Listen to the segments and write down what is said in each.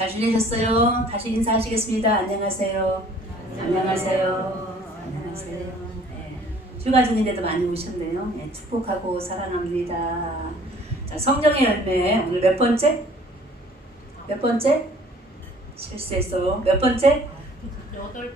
잘 지내셨어요? 다시 인사하시겠습니다. 안녕하세요. 안녕하세요. 안녕하세요. 네. 휴가 중인데도 많이 오셨네요. 네, 축복하고 사랑합니다. 자, 성령의 열매 오늘 몇 번째? 몇 번째? 실수했어. 몇 번째? 8번째.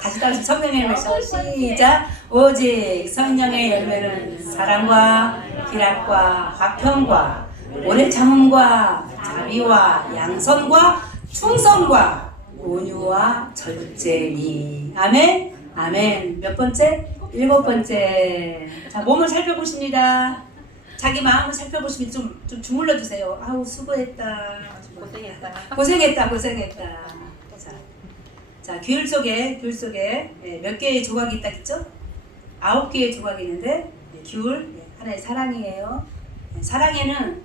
다시 따라서 성령의 열매 시작. 오직 성령의 열매는 사랑과 희락과 화평과 오래 참음과 자비와 양선과 충성과 온유와 절제니. 아멘. 아멘. 몇 번째? 7번째. 자, 몸을 살펴보십니다. 자기 마음을 살펴보시면 좀 주물러 주세요. 아우 수고했다. 고생했다. 자, 귤 속에 몇 개의 조각이 있다 했죠? 9개의 조각이 있는데 귤 하나의 사랑이에요. 사랑에는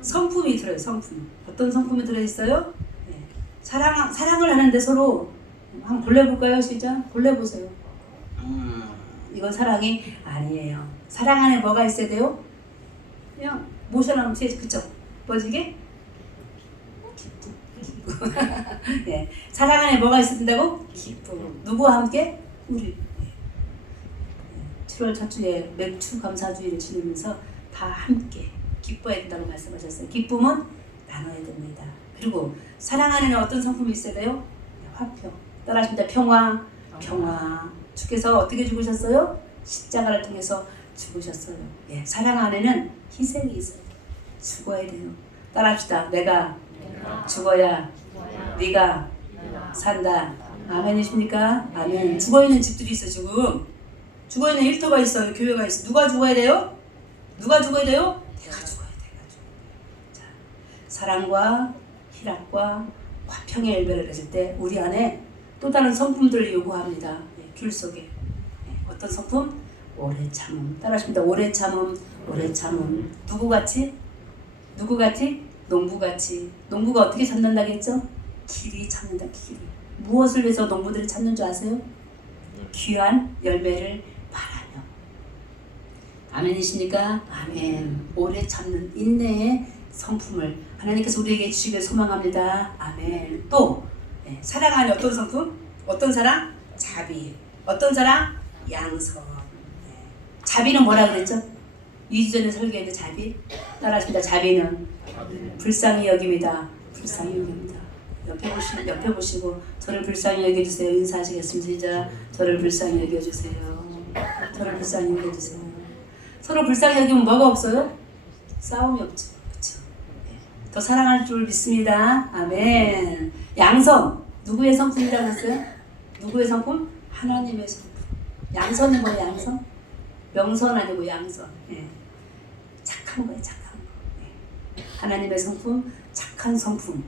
성품이 들어요. 성품. 어떤 성품이 들어있어요? 사랑을 하는데 서로 한번 골라볼까요? 시작. 골라보세요. 이건 사랑이 아니에요. 사랑 안에 뭐가 있어야 돼요? 그냥 모션하면 되지. 그쵸? 뭐지게? 기쁨. 네. 사랑 안에 뭐가 있어야 된다고? 기쁨. 누구와 함께? 우리. 7월 첫 주에 맥주 감사주의를 지내면서 다 함께 기뻐야 된다고 말씀하셨어요. 기쁨은 나눠야 됩니다. 그리고 사랑 안에는 어떤 성품이 있어야 돼요? 화평. 따라하십니다. 평화. 주께서 어떻게 죽으셨어요? 십자가를 통해서 죽으셨어요. 사랑 안에는 희생이 있어요. 죽어야 돼요. 따라합시다. 내가 죽어야 네가 산다. 아멘이십니까? 아멘. 죽어있는 집들이 있어 지금. 죽어있는 일터가 있어요. 교회가 있어. 누가 죽어야 돼요? 내가 죽어야 돼요. 자, 사랑과 희락과 화평의 열매를 맺을 때 우리 안에 또 다른 성품들을 요구합니다. 귤 속에 어떤 성품? 오래 참음. 따라하십니다. 오래 참음. 누구같이? 농부같이. 농부가 어떻게 찾는다겠죠? 길이 찾는다. 길이. 무엇을 위해서 농부들이 찾는 줄 아세요? 귀한 열매를 바라며. 아멘이십니까? 아멘. 오래 참는 인내의 성품을 하나님께서 우리에게 주시길 소망합니다. 아멘. 또 사랑 안에 어떤 성품? 어떤 사랑? 자비. 어떤 사랑? 양선. 자비는 뭐라 그랬죠? 2주 전에 설교했는데 자비. 따라하십니다. 자비는 불쌍히 여깁니다. 옆에 보시고 저를 불쌍히 여겨주세요. 인사하시겠습니다. 시작. 저를 불쌍히 여겨주세요. 서로 불쌍히 여기면 뭐가 없어요? 싸움이 없죠. 그렇죠? 더 사랑할 줄 믿습니다. 아멘. 양성. 누구의 성품이라고 했어요? 누구의 성품? 하나님의 성품. 양선이 뭐예요? 양선? 명선 아니고 양선. 착한 거예요. 하나님의 성품, 착한 성품.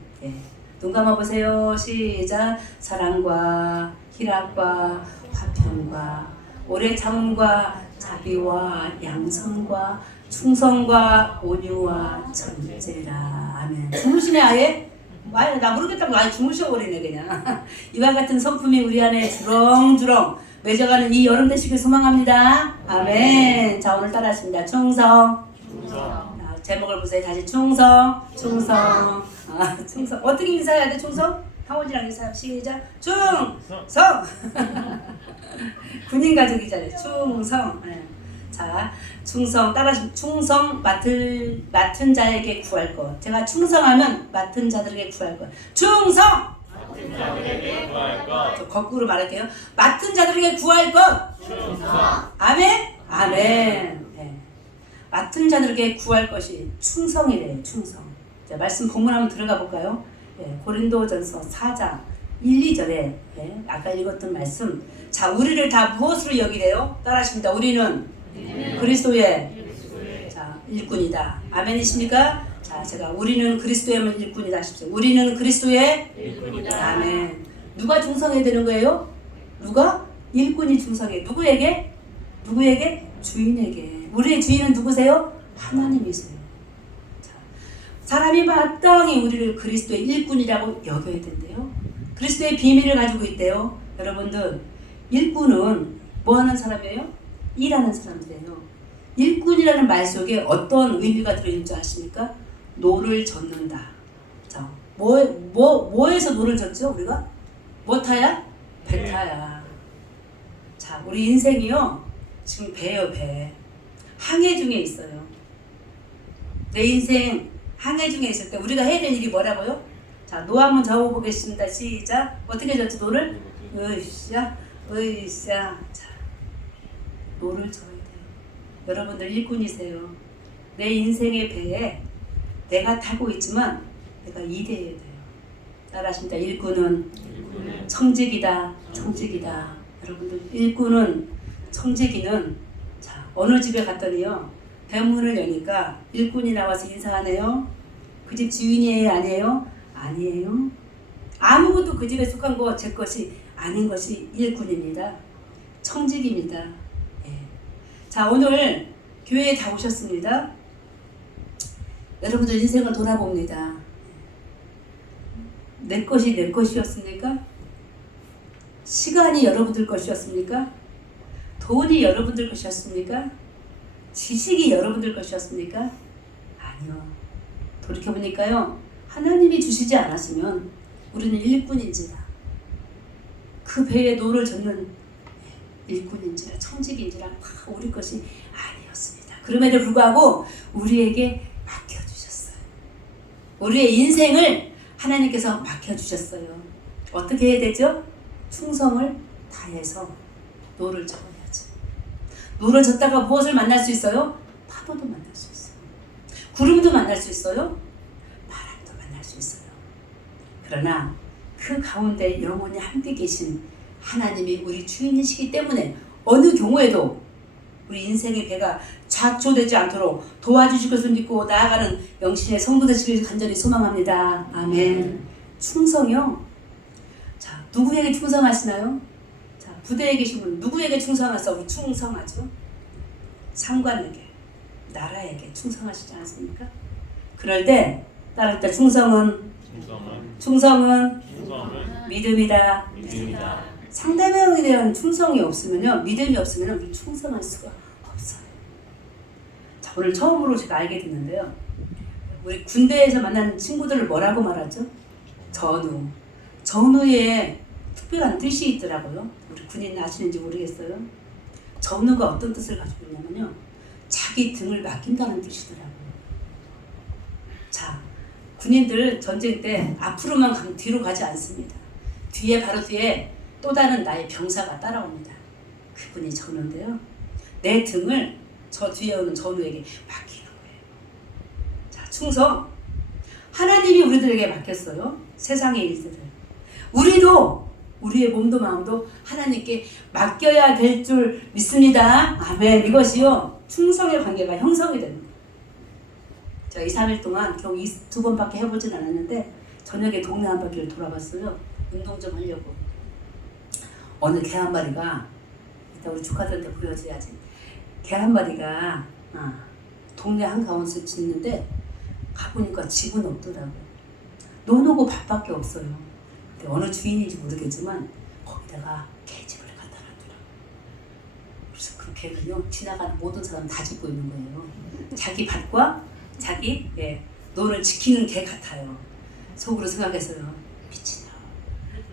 눈 감아보세요. 시작. 사랑과 희락과 화평과 오래 참음과 자비와 양선과 충성과 온유와 절제라. 아멘. 주무시네 아예? 나 모르겠다고 아예 주무셔버리네 그냥. 이와 같은 성품이 우리 안에 주렁주렁 맺어가는 이 여름 되시길 소망합니다. 아멘. 자, 오늘 따라하십니다. 충성. 제목을 보세요. 다시 충성. 충성. 어떻게 인사해야 돼? 충성? 하원이랑 인사. 시작. 충성. 군인 가족이잖아요. 충성. 자, 충성. 따라하시면 충성 맡은 자에게 구할 것. 제가 충성하면 맡은 자들에게 구할 것. 충성. 맡은 자들에게 구할 것. 저 거꾸로 말할게요. 맡은 자들에게 구할 것. 충성. 아멘. 아멘. 맡은 자들에게 구할 것이 충성이래요. 충성. 자, 말씀 본문 한번 들어가 볼까요? 고린도전서 4장 1, 2절에 아까 읽었던 말씀. 자, 우리를 다 무엇으로 여기래요? 따라하십니다. 우리는 그리스도의 자, 일꾼이다. 아멘이십니까? 자, 제가 우리는 그리스도의 일꾼이다 하십시오. 우리는 그리스도의 일꾼이다. 아멘. 누가 충성해야 되는 거예요? 누가? 일꾼이 충성해. 누구에게? 주인에게. 우리의 주인은 누구세요? 하나님이세요. 자, 사람이 마땅히 우리를 그리스도의 일꾼이라고 여겨야 된대요. 그리스도의 비밀을 가지고 있대요. 여러분들, 일꾼은 뭐 하는 사람이에요? 일하는 사람이래요. 일꾼이라는 말 속에 어떤 의미가 들어있는 줄 아십니까? 노를 젓는다. 자, 뭐에서 노를 젓죠 우리가? 뭐 타야? 배 타야. 자, 우리 인생이요 지금 배요 배. 항해 중에 있어요. 내 인생 항해 중에 있을 때 우리가 해야 될 일이 뭐라고요? 자, 노 한번 적어보겠습니다. 시작. 어떻게 젓지 노를? 으쌰 으쌰. 자, 노를 져야 돼요. 여러분들 일꾼이세요. 내 인생의 배에 내가 타고 있지만 내가 일해야 돼요. 따라하십니다. 일꾼은 청지기다. 청지기다. 여러분들 일꾼은 청지기는 자 어느 집에 갔더니요 대문을 여니까 일꾼이 나와서 인사하네요. 그 집 주인이에요 아니에요? 아니에요. 아무것도 그 집에 속한 거 제 것이 아닌 것이 일꾼입니다. 청직입니다. 예. 자 오늘 교회에 다 오셨습니다. 여러분들 인생을 돌아봅니다. 내 것이 내 것이었습니까? 시간이 여러분들 것이었습니까? 돈이 여러분들 것이었습니까? 지식이 여러분들 것이었습니까? 아니요. 돌이켜보니까요. 하나님이 주시지 않았으면 우리는 일꾼인지라 그 배에 노를 젓는 일꾼인지라 청직인지라 다 우리 것이 아니었습니다. 그럼에도 불구하고 우리에게 맡겨주셨어요. 우리의 인생을 하나님께서 맡겨주셨어요. 어떻게 해야 되죠? 충성을 다해서 노를 젓어야지. 노를 젓다가 무엇을 만날 수 있어요? 파도도 만날 수 있어요. 구름도 만날 수 있어요. 바람도 만날 수 있어요. 그러나 그 가운데 영원히 함께 계신 하나님이 우리 주인이시기 때문에 어느 경우에도 우리 인생의 배가 좌초되지 않도록 도와주실 것을 믿고 나아가는 영신의 성도 되시길 간절히 소망합니다. 아멘. 충성이요. 자, 누구에게 충성하시나요? 자, 부대에 계신 분 누구에게 충성하세요? 우리 충성하죠. 상관에게, 나라에게 충성하시지 않습니까? 그럴 때 따를 때 충성은 믿음이다. 상대방에 대한 충성이 없으면요, 믿음이 없으면 우리 충성할 수가 없어요. 자, 오늘 처음으로 제가 알게 됐는데요. 우리 군대에서 만난 친구들을 뭐라고 말하죠? 전우. 전우에 특별한 뜻이 있더라고요. 우리 군인 아시는지 모르겠어요. 전우가 어떤 뜻을 가지고 있냐면요. 자기 등을 맡긴다는 뜻이더라고요. 자, 군인들 전쟁 때 앞으로만 가면 뒤로 가지 않습니다. 뒤에 바로 뒤에 또 다른 나의 병사가 따라옵니다. 그분이 전우인데요. 내 등을 저 뒤에 오는 전우에게 맡기는 거예요. 자, 충성. 하나님이 우리들에게 맡겼어요. 세상의 일들을. 우리도 우리의 몸도 마음도 하나님께 맡겨야 될 줄 믿습니다. 아멘. 이것이요. 충성의 관계가 형성이 됩니다. 제가 2, 3일 동안 겨우 2번밖에 해보진 않았는데 저녁에 동네 한 바퀴를 돌아봤어요. 운동 좀 하려고. 어느 개 한 마리가 이따 우리 조카들한테 보여줘야지. 개 한 마리가 동네 한가운데 짓는데 가보니까 집은 없더라고요. 노노고 밥밖에 없어요. 근데 어느 주인인지 모르겠지만 거기다가 개집을 갖다 놨더라고요. 그래서 그 개는요 지나가는 모든 사람 다 짓고 있는 거예요. 자기 밭과 자기 노를 지키는 개 같아요. 속으로 생각했어요. 미친놈.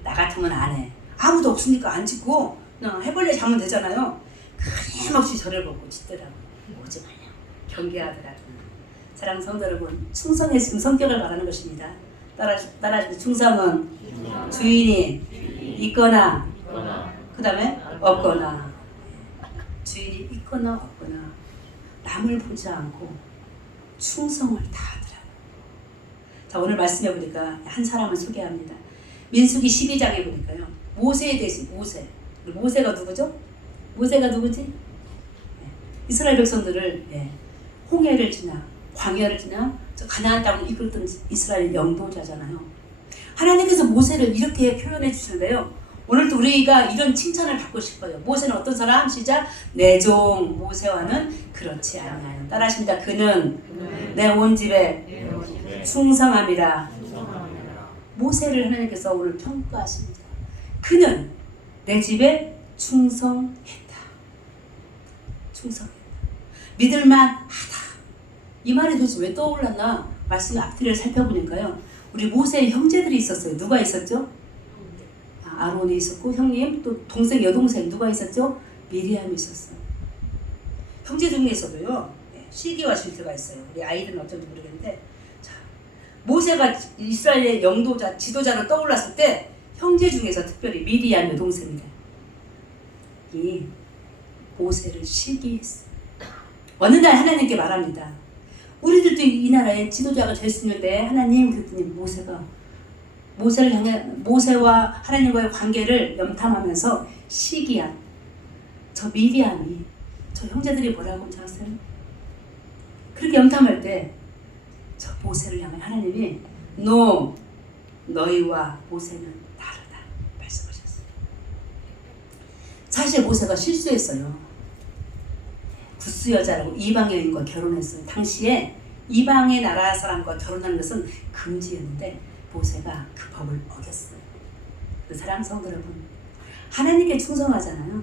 나 같으면 안 해. 아무도 없으니까 안 짓고 그냥 해벌레 잡으면 되잖아요. 끊임없이 저를 보고 짓더라고요. 오지 마냐. 경계하더라고요. 사랑하는 성도 여러분, 충성의 지금 성격을 말하는 것입니다. 따라하시면 충성은 주인이 있거나 그 다음에 없거나. 주인이 있거나 없거나 남을 보지 않고 충성을 다하더라고요. 자, 오늘 말씀해 보니까 한 사람을 소개합니다. 민수기 12장에 보니까요. 모세에 대해서 모세가 누구죠? 모세가 누구지? 이스라엘 백성들을 홍해를 지나 광야를 지나 가나안 땅을 이끌던 이스라엘 영도자잖아요. 하나님께서 모세를 이렇게 표현해 주시는데요. 오늘도 우리가 이런 칭찬을 받고 싶어요. 모세는 어떤 사람? 시작. 내 종 모세와는 그렇지 않아요. 따라하십니다. 그는 내 온 집에 충성함이라. 모세를 하나님께서 오늘 평가하십니다. 그는 내 집에 충성했다. 충성했다. 믿을만하다. 이 말이 도대체 왜 떠올랐나 말씀 앞뒤를 살펴보니까요. 우리 모세의 형제들이 있었어요. 누가 있었죠? 아론이 있었고 형님 또 동생 여동생 누가 있었죠? 미리암이 있었어요. 형제 중에서도요. 시기와 질투가 있어요. 우리 아이들은 어쩐지 모르겠는데 자, 모세가 이스라엘의 영도자 지도자로 떠올랐을 때 형제 중에서 특별히 미리암 여동생이래. 이 모세를 시기했어요. 어느 날 하나님께 말합니다. 우리들도 이 나라의 지도자가 될 수 있는데 하나님 그랬더니 모세를 향해 모세와 하나님과의 관계를 염탐하면서 시기한 저 미리암이 저 형제들이 뭐라고 하는지 아세요? 그렇게 염탐할 때 저 모세를 향해 하나님이 너희와 모세는 다르다 말씀하셨어요. 사실 모세가 실수했어요. 구스 여자라고 이방 여인과 결혼했어요. 당시에 이방의 나라 사람과 결혼하는 것은 금지였는데 모세가 그 법을 어겼어요. 그 사랑 성도 여러분, 하나님께 충성하잖아요.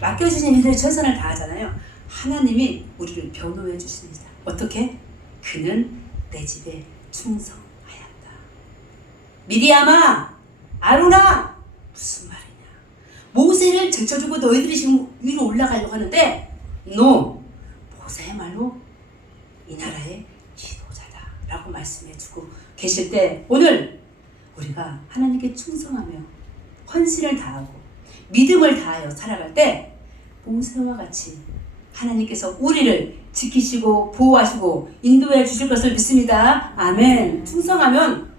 맡겨주신 일에 최선을 다하잖아요. 하나님이 우리를 변호해 주십니다. 어떻게? 그는 내 집에 충성하였다. 미리암아, 아론아, 무슨 말이냐? 모세를 제쳐주고 너희들이 지금 위로 올라가려고 하는데 모세야말로 이 나라의 지도자다 라고 말씀해주고 계실 때 오늘 우리가 하나님께 충성하며 헌신을 다하고 믿음을 다하여 살아갈 때 모세와 같이 하나님께서 우리를 지키시고 보호하시고 인도해 주실 것을 믿습니다. 아멘. 충성하면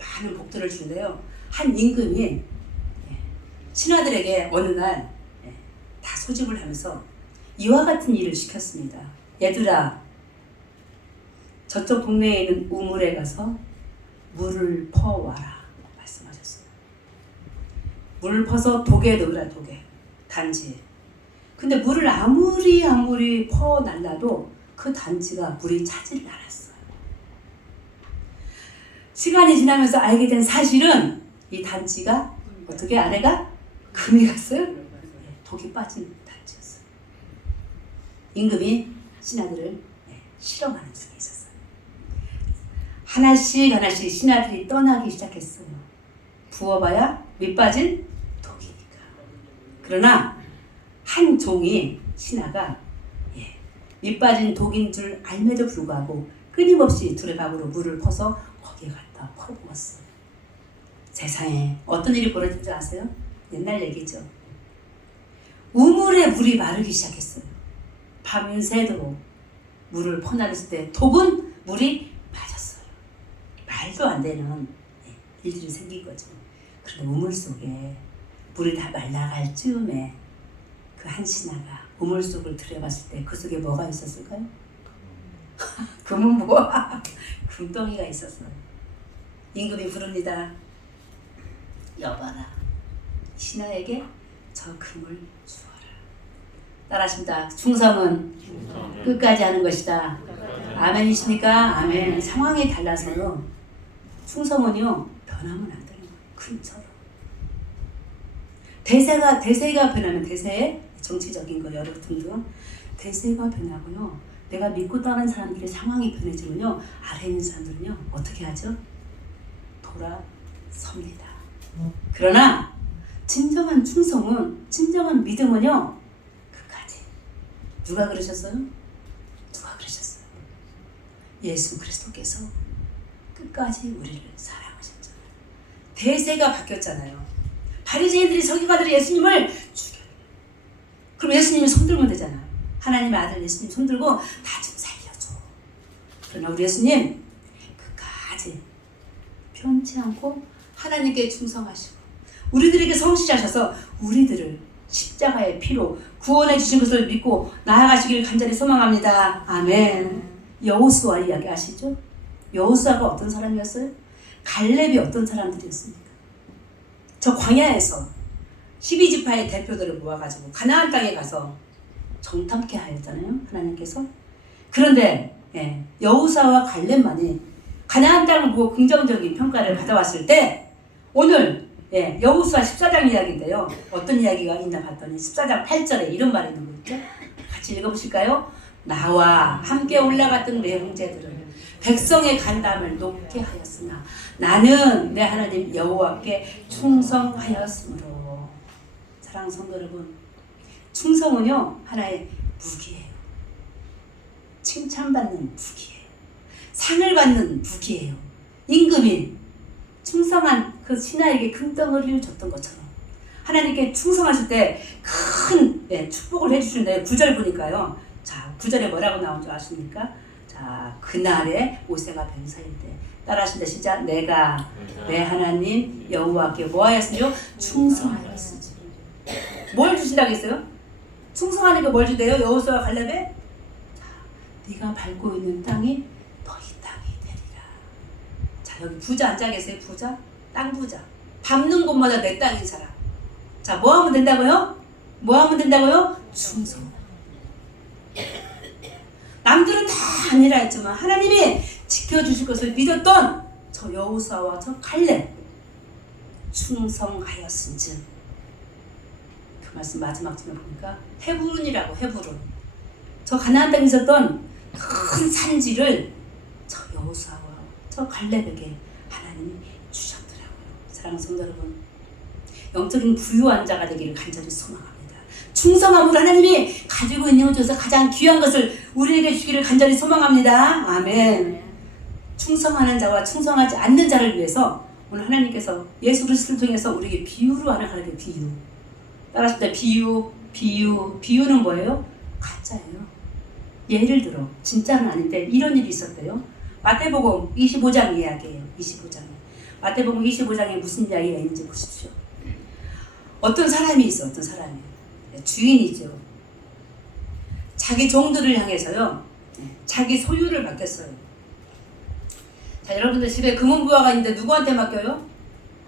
많은 복들을 주는데요. 한 임금이 신하들에게 어느 날 다 소집을 하면서 이와 같은 일을 시켰습니다. 얘들아, 저쪽 동네에 있는 우물에 가서 물을 퍼와라 말씀하셨어요. 물을 퍼서 독에 넣으라. 독에 단지에. 근데 물을 아무리 퍼 날라도 그 단지가 물이 차지를 않았어요. 시간이 지나면서 알게 된 사실은 이 단지가 어떻게 안에가 금이 갔어요? 독이 빠진 단지였어요. 임금이 신하들을 실험하는 중에 있었어요. 하나씩 신하들이 떠나기 시작했어요. 부어봐야 밑 빠진 독이니까. 그러나 한 종이 신하가 밑 빠진 독인 줄 알매도 불구하고 끊임없이 두레박으로 물을 퍼서 거기에 갖다 퍼부었어요. 세상에 어떤 일이 벌어진 줄 아세요? 옛날 얘기죠. 우물에 물이 마르기 시작했어요. 밤새도록 물을 퍼나갔을 때 독은 물이 빠졌어요. 말도 안 되는 일들이 생긴 거죠. 그런데 우물 속에 물이 다 말라갈 즈음에 그 한 신하가 우물 속을 들여봤을 때 그 속에 뭐가 있었을까요? 금은 뭐야? 금덩이가 있었어요. 임금이 부릅니다. 여봐라. 신하에게 저 금을 주어라. 따라하십니다. 충성은 끝까지 하는 것이다. 아멘이십니까? 아멘. 상황이 달라서요. 충성은요 변하면 안 되는 거예요. 금처럼. 대세가 변하면 대세의 정치적인 거 여러 등등 대세가 변하고요. 내가 믿고 따르는 사람들의 상황이 변해지면요. 아래 있는 사람들은요 어떻게 하죠? 돌아섭니다. 그러나 진정한 충성은 진정한 믿음은요 끝까지. 누가 그러셨어요? 예수 그리스도께서 끝까지 우리를 사랑하셨잖아요. 대세가 바뀌었잖아요. 바리새인들이 서기관들이 예수님을 죽여요. 그럼 예수님이 손들면 되잖아. 하나님의 아들 예수님 손들고 나 좀 살려줘. 그러나 우리 예수님 끝까지 편치 않고 하나님께 충성하시고 우리들에게 성실하셔서 우리들을 십자가의 피로 구원해 주신 것을 믿고 나아가시기를 간절히 소망합니다. 아멘. 여호수아 이야기 아시죠? 여호수아가 어떤 사람이었어요? 갈렙이 어떤 사람들이었습니까? 저 광야에서 12지파의 대표들을 모아가지고 가나안 땅에 가서 정탐케 하였잖아요. 하나님께서. 그런데 여호수아와 갈렙만이 가나안 땅을 보고 긍정적인 평가를 받아왔을 때 오늘 여호수아 14장 이야기인데요. 어떤 이야기가 있나 봤더니 14장 8절에 이런 말이 있는 거 있죠? 같이 읽어보실까요? 나와 함께 올라갔던 내 형제들은 백성의 간담을 높게 하였으나 나는 내 하나님 여호와께 충성하였으므로. 사랑하는 성도 여러분, 충성은요 하나의 무기예요. 칭찬받는 무기예요. 상을 받는 무기예요. 임금이 충성한 그 신하에게 금덩어리를 줬던 것처럼 하나님께 충성하실 때 큰 축복을 해주시는데 9절 보니까요. 자, 9절에 뭐라고 나온 줄 아십니까? 자, 그날에 모세가 병사일 때 따라하신다. 시작. 내가 내 하나님 여호와께 뭐 하였으며 충성하였으니. 뭘 주신다고 했어요? 충성하니까 뭘 주대요? 여호수아와 갈렙에? 자, 네가 밟고 있는 땅이 너희 땅이 되리라. 자, 여기 부자 앉아 계세요. 부자? 땅 부자. 밟는 곳마다 내 땅인 사람. 자, 뭐 하면 된다고요? 뭐 하면 된다고요? 충성. 남들은 다 아니라 했지만 하나님이 지켜주실 것을 믿었던 저 여호수아와 저 갈렙 충성하였은즉. 그 말씀 마지막 절에 보니까 헤브론이라고. 헤브론, 저 가나안 땅에 있었던 큰 산지를 저 여호수아와 저 갈렙에게 하나님이 주셨더라고요. 사랑하는 성도 여러분, 영적인 부유한 자가 되기를 간절히 소망합니다. 충성함으로 하나님이 가지고 있는 것 중에서 가장 귀한 것을 우리에게 주기를 간절히 소망합니다. 아멘. 충성하는 자와 충성하지 않는 자를 위해서 오늘 하나님께서 예수 그리스도를 통해서 우리에게 비유로 하나 가르쳐요. 비유. 따라하실 때 비유는 뭐예요? 가짜예요. 예를 들어 진짜는 아닌데 이런 일이 있었대요. 마태복음 25장 이야기예요. 25장. 마태복음 25장에 무슨 이야기가 있는지 보십시오. 어떤 사람이 있어. 어떤 사람이 주인이죠. 자기 종들을 향해서요 자기 소유를 맡겼어요. 자, 여러분들 집에 금은부화가 있는데 누구한테 맡겨요?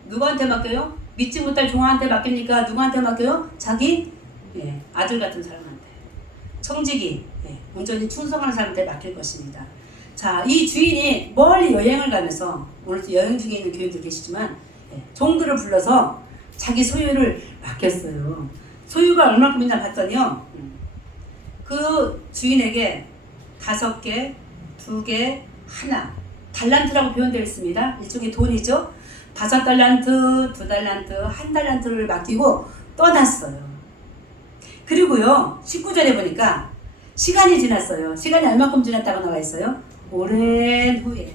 누구한테 맡겨요? 믿지 못할 종한테 맡깁니까? 누구한테 맡겨요? 자기 아들 같은 사람한테. 청지기, 온전히 충성하는 사람한테 맡길 것입니다. 자, 이 주인이 멀리 여행을 가면서, 오늘도 여행 중에 있는 교인들 계시지만 종들을 불러서 자기 소유를 맡겼어요. 소유가 얼마큼이나 봤더니요, 그 주인에게 5개, 2개, 하나, 달란트라고 표현되어 있습니다. 일종의 돈이죠. 5달란트, 2달란트, 1달란트를 맡기고 떠났어요. 그리고요 19절에 보니까 시간이 지났어요. 시간이 얼마큼 지났다고 나와 있어요? 오랜 후에.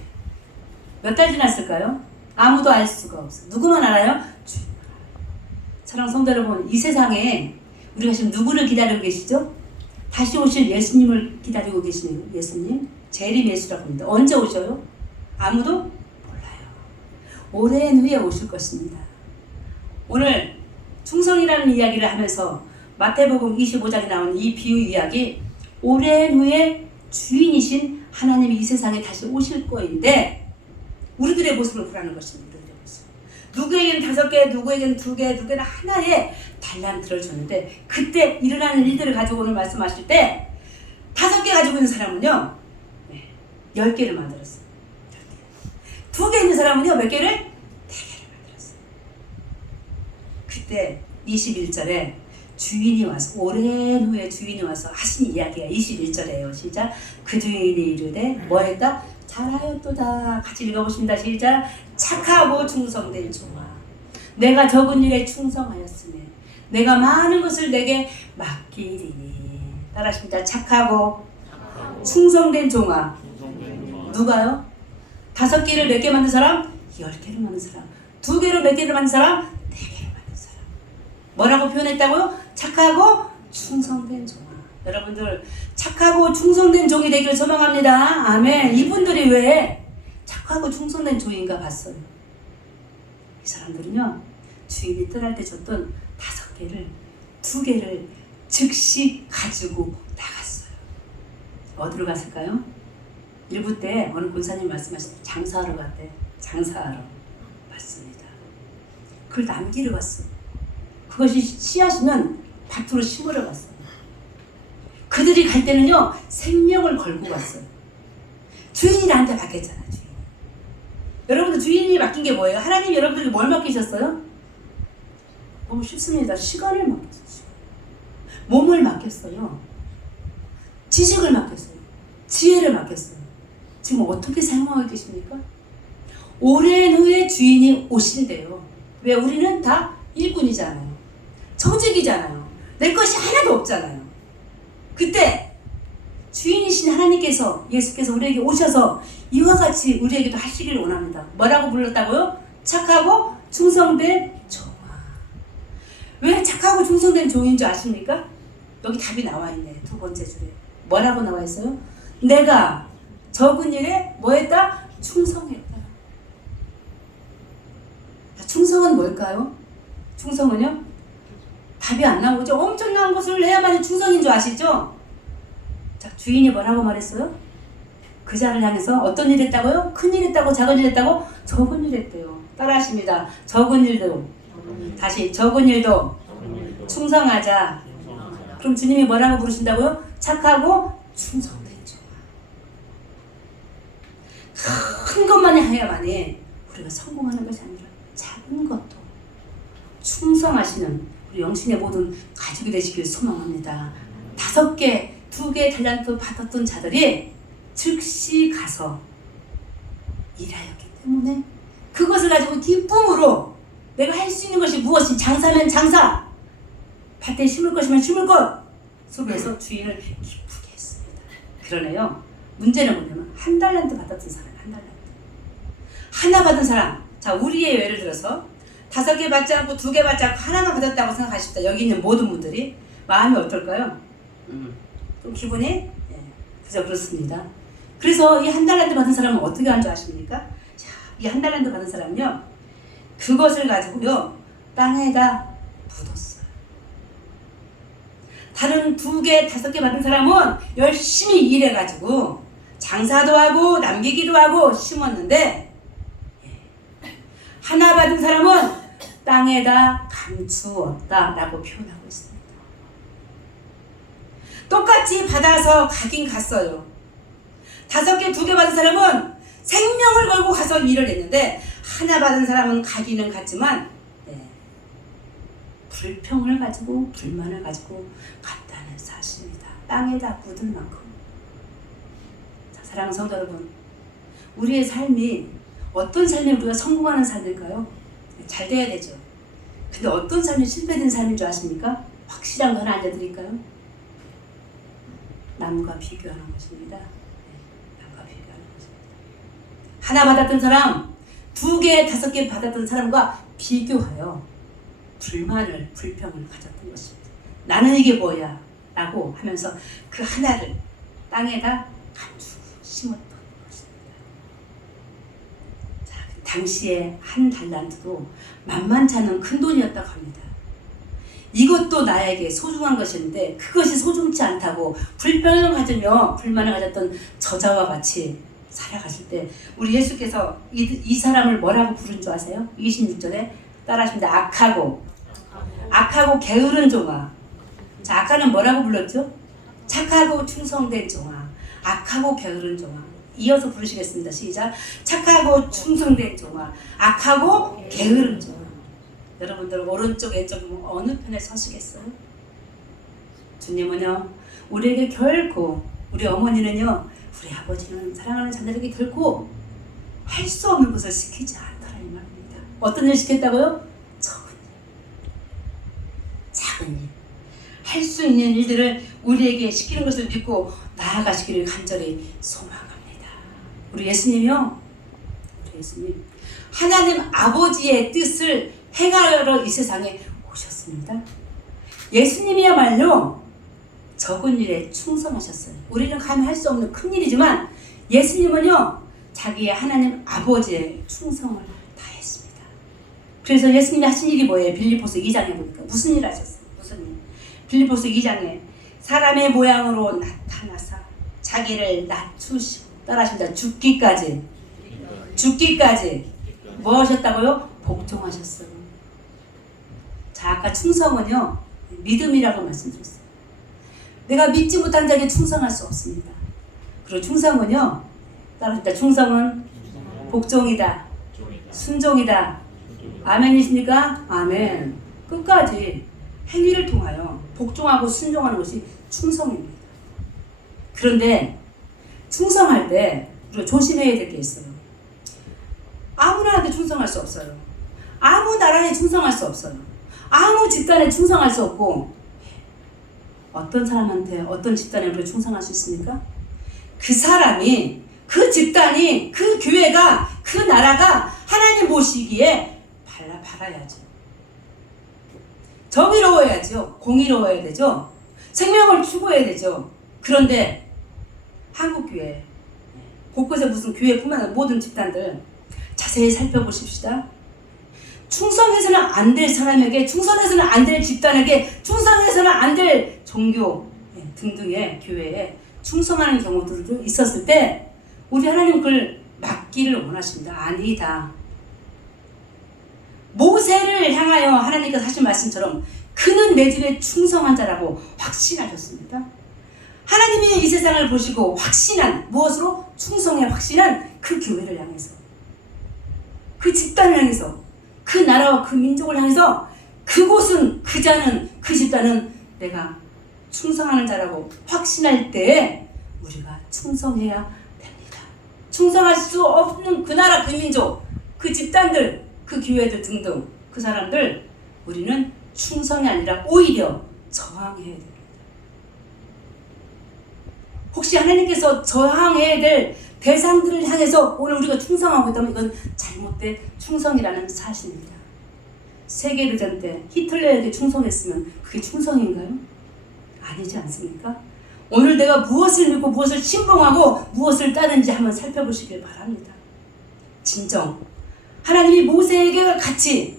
몇 달 지났을까요? 아무도 알 수가 없어요. 누구만 알아요? 주인만 알아요. 사랑하는 성도 여러분, 이 세상에 우리가 지금 누구를 기다리고 계시죠? 다시 오실 예수님을 기다리고 계시네요. 예수님, 재림 예수라고 합니다. 언제 오셔요? 아무도 오랜 후에 오실 것입니다. 오늘 충성이라는 이야기를 하면서 마태복음 25장에 나온 이 비유 이야기, 오랜 후에 주인이신 하나님이 이 세상에 다시 오실 거인데 우리들의 모습을 보라는 것입니다. 우리들의 모습. 누구에게는 5개, 누구에게는 2개, 누구에게는 하나의 달란트를 줬는데 그때 일어나는 일들을 가지고 오늘 말씀하실 때 5개 가지고 있는 사람은요 10개를 만들었어요. 2개 있는 사람은요 몇 개를? 4개를 만들었어요. 그때 21절에 주인이 와서, 오랜 후에 주인이 와서 하신 이야기가 21절에요. 시작. 그 주인이 이르되 뭐 했다? 잘하였도다. 같이 읽어보십니다. 시작. 착하고 충성된 종아, 내가 적은 일에 충성하였으니 내가 많은 것을 내게 맡기리니. 따라하십니다. 착하고 충성된 종아. 누가요? 5개를 몇 개 만든 사람? 10개를 만든 사람. 2개로 몇 개를 만든 사람? 4개를 만든 사람. 뭐라고 표현했다고요? 착하고 충성된 종아. 여러분들 착하고 충성된 종이 되기를 소망합니다. 아멘. 이분들이 왜 착하고 충성된 종인가 봤어요. 이 사람들은요 주인이 떠날 때 줬던 5개를 2개를 즉시 가지고 나갔어요. 어디로 갔을까요? 일부 때 어느 권사님 말씀하셨는데 장사하러 갔대. 장사하러. 맞습니다. 그걸 남기러 갔어요. 그것이 씨앗이면 밭으로 심으러 갔어요. 그들이 갈 때는요 생명을 걸고 갔어요. 주인이 나한테 맡겼잖아. 주인. 여러분들 주인이 맡긴 게 뭐예요? 하나님이 여러분들에게 뭘 맡기셨어요? 너무 쉽습니다. 시간을 맡겼어요. 몸을 맡겼어요. 지식을 맡겼어요. 지혜를 맡겼어요. 지금 어떻게 사용하고 계십니까? 오랜 후에 주인이 오신대요. 왜? 우리는 다 일꾼이잖아요. 청직이잖아요. 내 것이 하나도 없잖아요. 그때 주인이신 하나님께서, 예수께서 우리에게 오셔서 이와 같이 우리에게도 하시기를 원합니다. 뭐라고 불렀다고요? 착하고 충성된 종아. 왜 착하고 충성된 종인 줄 아십니까? 여기 답이 나와 있네. 두 번째 줄에 뭐라고 나와 있어요? 내가 적은 일에 뭐 했다? 충성했다. 충성은 뭘까요? 충성은요? 답이 안 나오죠. 엄청난 것을 해야만 충성인 줄 아시죠? 자, 주인이 뭐라고 말했어요? 그 자를 향해서 어떤 일 했다고요? 큰 일 했다고? 작은 일 했다고? 적은 일 했대요. 따라하십니다. 적은 일도. 다시 적은 일도 충성하자. 그럼 주님이 뭐라고 부르신다고요? 착하고 충성된 종아. 큰 것만 해야만이 우리가 성공하는 것이 아니라 작은 것도 충성하시는 우리 영신의 모든 가족이 되시길 소망합니다. 5개, 2개 달란트 받았던 자들이 즉시 가서 일하였기 때문에 그것을 가지고 기쁨으로 내가 할 수 있는 것이 무엇이 장사면 장사, 밭에 심을 것이면 심을 것, 속에서 주인을 기쁘게 했습니다. 그러네요. 문제는 뭐냐면 1달란트 받았던 사람, 1달란트. 하나 받은 사람. 자, 우리의 예를 들어서 5개 받지 않고 2개 받지 않고 하나만 받았다고 생각하십시다. 여기 있는 모든 분들이 마음이 어떨까요? 좀 기분이? 네, 그저 그렇습니다. 그래서 이 1달란트 받은 사람은 어떻게 한 줄 아십니까? 자, 이 1달란트 받은 사람은요, 그것을 가지고요 땅에다 묻었어요. 다른 2개, 5개 받은 사람은 열심히 일해가지고 장사도 하고 남기기도 하고 심었는데, 하나 받은 사람은 땅에다 감추었다라고 표현하고 있습니다. 똑같이 받아서 가긴 갔어요. 5개, 2개 받은 사람은 생명을 걸고 가서 일을 했는데, 하나 받은 사람은 가기는 갔지만 불평을 가지고 불만을 가지고 갔다는 사실입니다. 땅에다 묻은 만큼. 자, 사랑하는 성도 여러분, 우리의 삶이 어떤 삶이 우리가 성공하는 삶일까요? 잘 돼야 되죠. 근데 어떤 삶이 실패된 삶인 줄 아십니까? 확실한 거 하나 알려드릴까요? 남과 비교하는 것입니다. 남과 비교하는 것입니다. 하나 받았던 사람, 2개, 5개 받았던 사람과 비교하여 불만을, 불평을 가졌던 것입니다. 나는 이게 뭐야? 라고 하면서 그 하나를 땅에다 감추고 심었던 것입니다. 자, 당시에 1달란트도 만만치 않은 큰 돈이었다고 합니다. 이것도 나에게 소중한 것인데 그것이 소중치 않다고 불평을 가지며 불만을 가졌던 저자와 같이 살아가실 때 우리 예수께서 이 사람을 뭐라고 부른 줄 아세요? 26절에 따라하십니다. 악하고 게으른 종아. 자, 악하는 뭐라고 불렀죠? 착하고 충성된 종아. 악하고 게으른 종아. 이어서 부르시겠습니다. 시작. 착하고 충성된 종아. 악하고 게으른 종아. 여러분들 오른쪽 왼쪽 어느 편에 서시겠어요? 주님은요 우리에게 결코, 우리 어머니는요 우리 아버지는 사랑하는 자녀에게 결코 할 수 없는 것을 시키지 않더라 이 말입니다. 어떤 일 시켰다고요? 적은 일, 작은 일, 할 수 있는 일들을 우리에게 시키는 것을 믿고 나아가시기를 간절히 소망합니다. 우리 예수님이요, 우리 예수님 하나님 아버지의 뜻을 행하러 이 세상에 오셨습니다. 예수님이야말로 적은 일에 충성하셨어요. 우리는 감히 할 수 없는 큰 일이지만 예수님은요 자기의 하나님 아버지의 충성을 다했습니다. 그래서 예수님이 하신 일이 뭐예요? 빌립보서 2장에 보니까 무슨 일 하셨어요? 무슨 일? 빌립보서 2장에 사람의 모양으로 나타나사 자기를 낮추시고, 따라하십니다. 죽기까지 뭐 하셨다고요? 복종하셨어요. 자, 아까 충성은요 믿음이라고 말씀드렸어요. 내가 믿지 못한 자에게 충성할 수 없습니다. 그리고 충성은요, 따라합니다. 충성은 복종이다, 순종이다. 아멘이십니까? 아멘. 끝까지 행위를 통하여 복종하고 순종하는 것이 충성입니다. 그런데 충성할 때 우리가 조심해야 될 게 있어요. 아무 나라한테 충성할 수 없어요. 아무 나라에 충성할 수 없어요. 아무 집단에 충성할 수 없고, 어떤 사람한테, 어떤 집단에 우리가 충성할 수 있습니까? 그 사람이, 그 집단이, 그 교회가, 그 나라가 하나님 보시기에 바라야죠. 정의로워야죠. 공의로워야 되죠. 생명을 추구해야 되죠. 그런데 한국교회 곳곳에 무슨 교회뿐만 아니라 모든 집단들 자세히 살펴보십시다. 충성해서는 안 될 사람에게, 충성해서는 안 될 집단에게, 충성해서는 안 될 종교 등등의 교회에 충성하는 경우들도 있었을 때 우리 하나님 그걸 막기를 원하십니다. 아니다. 모세를 향하여 하나님께서 하신 말씀처럼 그는 내 집에 충성한 자라고 확신하셨습니다. 하나님이 이 세상을 보시고 확신한, 무엇으로? 충성에 확신한 그 교회를 향해서, 그 집단을 향해서, 그 나라와 그 민족을 향해서 그곳은, 그 자는, 그 집단은 내가 충성하는 자라고 확신할 때에 우리가 충성해야 됩니다. 충성할 수 없는 그 나라, 그 민족, 그 집단들, 그 교회들 등등 그 사람들 우리는 충성이 아니라 오히려 저항해야 됩니다. 혹시 하나님께서 저항해야 될 대상들을 향해서 오늘 우리가 충성하고 있다면 이건 잘못된 충성이라는 사실입니다. 세계대전 때 히틀러에게 충성했으면 그게 충성인가요? 아니지 않습니까? 오늘 내가 무엇을 믿고 무엇을 신봉하고 무엇을 따르는지 한번 살펴보시길 바랍니다. 진정 하나님이 모세에게 같이,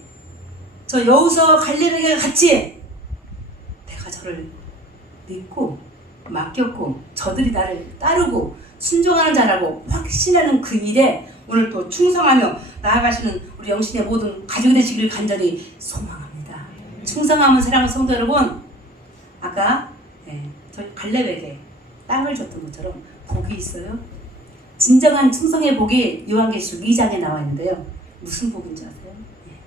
저 여호수아와 갈렙에게 같이 내가 저를 믿고 맡겼고 저들이 나를 따르고 순종하는 자라고 확신하는 그 일에 오늘 또 충성하며 나아가시는 우리 영신의 모든 가족이 되시길 간절히 소망합니다. 충성하면 사랑하는 성도 여러분, 아까 저 갈렙에게 땅을 줬던 것처럼 복이 있어요. 진정한 충성의 복이 요한계시록 2장에 나와 있는데요. 무슨 복인지 아세요?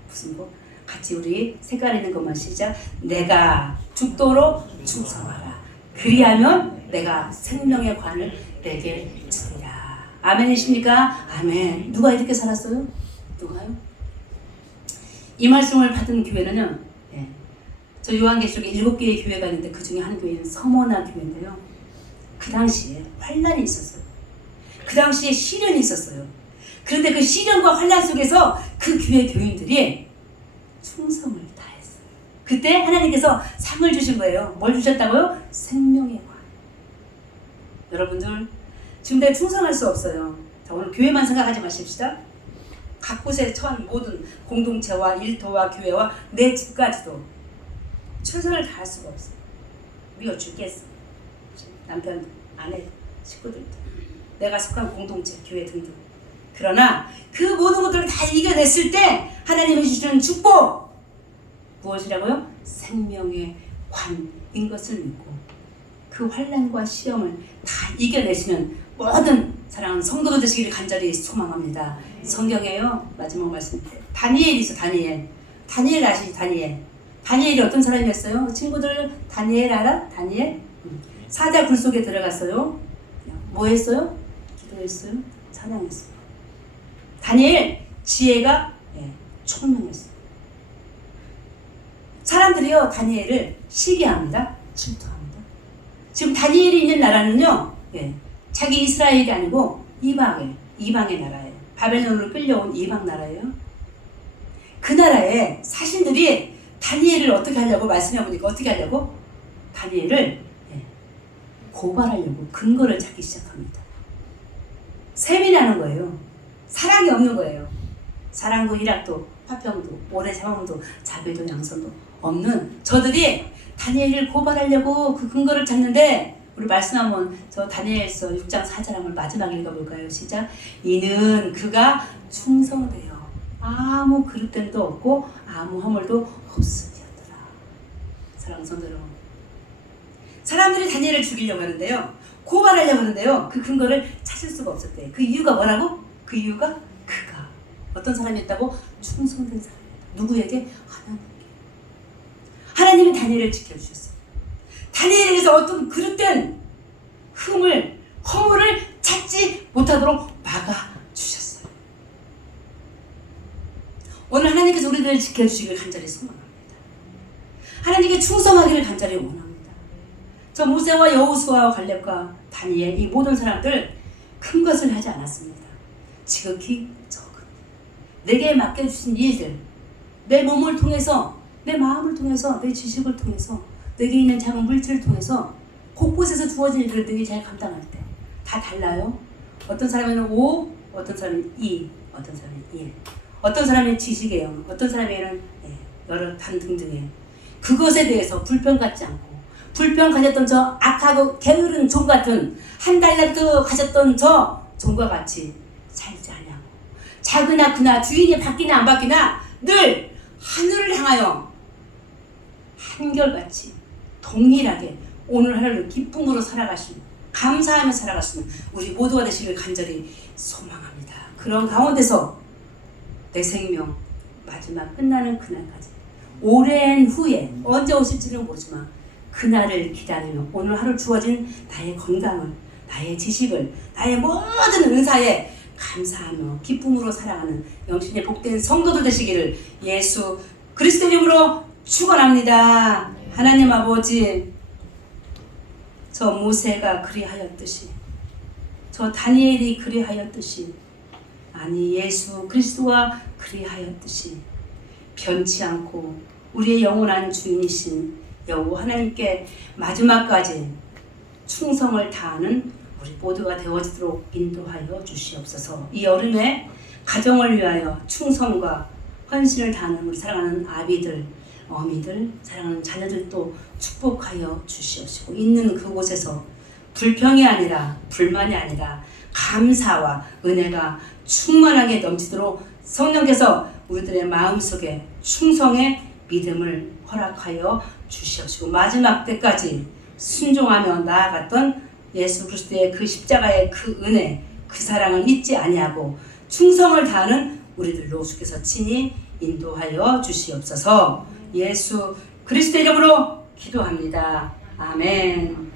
무슨 복? 같이 우리 색깔 있는 것만 시작. 내가 죽도록 충성하라. 그리하면 내가 생명의 관을 내게 주리라. 아멘이십니까? 아멘. 누가 이렇게 살았어요? 누가요? 이 말씀을 받은 교회는요, 저 요한계시록에 7개의 교회가 있는데 그 중에 한 교회는 서머나 교회인데요. 그 당시에 환난이 있었어요. 그 당시에 시련이 있었어요. 그런데 그 시련과 환난 속에서 그 교회 교인들이 충성을 다했어요. 그때 하나님께서 상을 주신 거예요. 뭘 주셨다고요? 생명의 관. 여러분들 지금 내가 충성할 수 없어요. 자, 오늘 교회만 생각하지 마십시다. 각 곳에 처한 모든 공동체와 일터와 교회와 내 집까지도 최선을 다할 수가 없어요. 우리가 죽겠어. 남편, 아내, 식구들도, 내가 속한 공동체, 교회 등등. 그러나 그 모든 것들을 다 이겨냈을 때 하나님이 주시는 축복 무엇이라고요? 생명의 관인 것을 믿고 그 환난과 시험을 다 이겨내시는 모든 사랑하는 성도들 되시기를 간절히 소망합니다. 성경에요, 마지막 말씀, 다니엘이 있어. 다니엘 아시죠? 다니엘이 어떤 사람이었어요? 친구들 다니엘 알아? 다니엘? 사자 굴 속에 들어갔어요. 뭐 했어요? 기도했어요. 찬양했어요. 다니엘 지혜가 총명했어요. 사람들이요 다니엘을 시기합니다. 질투합니다. 지금 다니엘이 있는 나라는요, 자기 이스라엘이 아니고 이방의 나라예요. 바벨론으로 끌려온 이방 나라예요. 그 나라에 사신들이 다니엘을 어떻게 하려고 말씀해 보니까 어떻게 하려고? 다니엘을 고발하려고 근거를 찾기 시작합니다. 셈이 나는 거예요. 사랑이 없는 거예요. 사랑도 희락도 화평도 오래 참음도 자비도 양선도 없는 저들이 다니엘을 고발하려고 그 근거를 찾는데, 우리 말씀 한번 저 다니엘서 6장 4절 한번 마지막 읽어볼까요? 시작. 이는 그가 충성되어 아무 그릇됨도 없고 아무 허물도 없으리였더라. 사랑하는 성도 여러분, 사람들이 다니엘을 죽이려고 하는데요, 고발하려고 하는데요, 그 근거를 찾을 수가 없었대요. 그 이유가 뭐라고? 그 이유가 그가 어떤 사람이었다고? 충성된 사람이었다. 누구에게? 하나님이 다니엘을 지켜주셨어요. 다니엘에게서 어떤 그릇된 허물을 찾지 못하도록 오늘 하나님께서 우리들을 지켜주시길 간절히 소망합니다. 하나님께 충성하기를 간절히 원합니다. 저 모세와 여호수아와 갈렙과 다니엘 이 모든 사람들 큰 것을 하지 않았습니다. 지극히 적은 내게 맡겨주신 일들, 내 몸을 통해서, 내 마음을 통해서, 내 지식을 통해서, 내게 있는 작은 물질을 통해서 곳곳에서 주어진 일들을 내게 잘 감당할 때 다 달라요. 어떤 사람에는 5, 어떤 사람은 2, 어떤 사람은 1, 어떤 사람은 지식의 영, 어떤 사람에는 여러 단 등등의 그것에 대해서 불평 갖지 않고 불평 가졌던 저 악하고 게으른 종 같은 한 달라도 가졌던 저 종과 같이 살지 않냐고 작으나 크나 주인이 바뀌나 안 바뀌나 늘 하늘을 향하여 한결같이 동일하게 오늘 하루를 기쁨으로 살아가시는 감사하며 살아가시는 우리 모두가 되시길 간절히 소망합니다. 그런 가운데서 내 생명 마지막 끝나는 그날까지 오랜 후에 언제 오실지는 모르지만 그날을 기다리며 오늘 하루 주어진 나의 건강을, 나의 지식을, 나의 모든 은사에 감사하며 기쁨으로 살아가는 영신의 복된 성도들 되시기를 예수 그리스도 이름으로 축원합니다. 하나님 아버지, 저 모세가 그리하였듯이, 저 다니엘이 그리하였듯이, 아니 예수 그리스도와 그리하였듯이 변치 않고 우리의 영원한 주인이신 여호와 하나님께 마지막까지 충성을 다하는 우리 모두가 되어지도록 인도하여 주시옵소서. 이 여름에 가정을 위하여 충성과 헌신을 다하는 우리 사랑하는 아비들, 어미들, 사랑하는 자녀들도 축복하여 주시옵시고 있는 그곳에서 불평이 아니라 불만이 아니라 감사와 은혜가 충만하게 넘치도록 성령께서 우리들의 마음속에 충성의 믿음을 허락하여 주시옵시고 마지막 때까지 순종하며 나아갔던 예수 그리스도의 그 십자가의 그 은혜, 그 사랑을 잊지 아니하고 충성을 다하는 우리들로 주께서 친히 인도하여 주시옵소서. 예수 그리스도 이름으로 기도합니다. 아멘.